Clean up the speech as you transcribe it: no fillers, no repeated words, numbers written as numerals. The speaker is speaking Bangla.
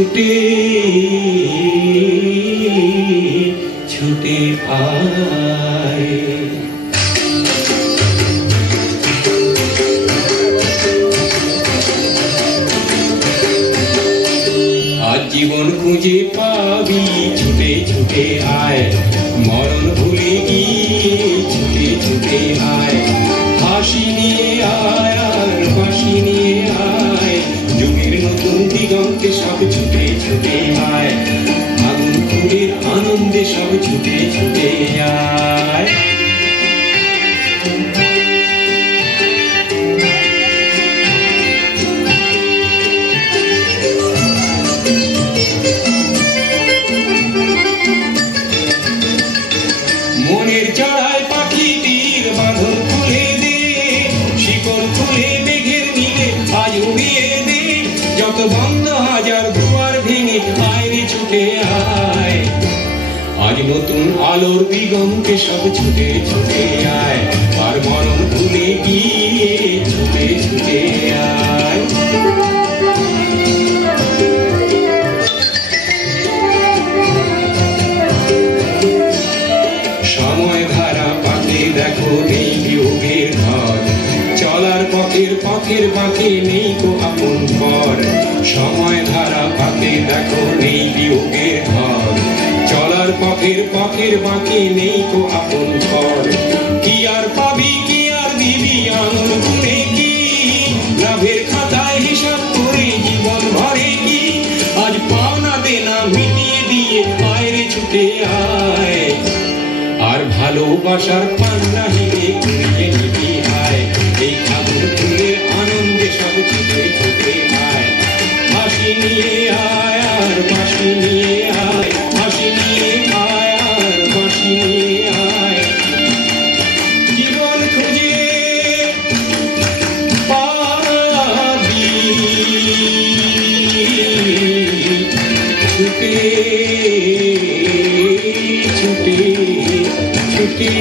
ছুটে ছুটে আয়। আজ জীবন খুঁজে পাবি ছুটে ছুটে আয়, মরণ ভুলে গিয়ে ছুটে ছুটে আয়। হাসি নিয়ে আয় আর বাঁশি নিয়ে আয়, যুগের নতুন দিগন্তে সব ছুটে ছুটে আয়। আগুন ফুলের আনন্দে সব ছুটে ছুটে আয়। মনের চড়ায় পাখিটির বাঁধন খুলে দে, শিকড় খুলে মেঘের নীলে আজ উড়িয়ে দে। যত বন্ধ হাজার দুয়ার ভেঙে আয় রে ছুটে আয়, আজ নতুন আলোর দিগন্তে সব ছুটে ছুটে আয়। আর মরণ ভুলে গিয়ে ছুটে ছুটে আয়। সময় ধারা পাকে দেখো নেই বিয়োগের ঘর, চলার পথের পথের বাঁকে নেই কো আপন পর। সময় ধারা পাকে দেখো নেই বিয়োগের ঘর, চলার পথের পথের বাঁকে নেই কো আপন পর। কি আর পাবি কি আর দিবি আনন্দ গুণে কি, লাভের খাতায় হিসাব করে জীবন ভরে কি। আজ পাওনা দেনা মিটিয়ে দিয়ে আয় রে ছুটে আয়, আর ভালোবাসার পান্না হিরে কুড়িয়ে নিবি আয়। এই আগুন ফুলের আনন্দে সব ছুটে ছুটে আয়। হাসি নিয়ে আয় আর বাঁশি নিয়ে আয়, হাসি নিয়ে আয় আর বাঁশি নিয়ে আয়। জীবন খুঁজে পাবি ছুটে ছুটে ছুটে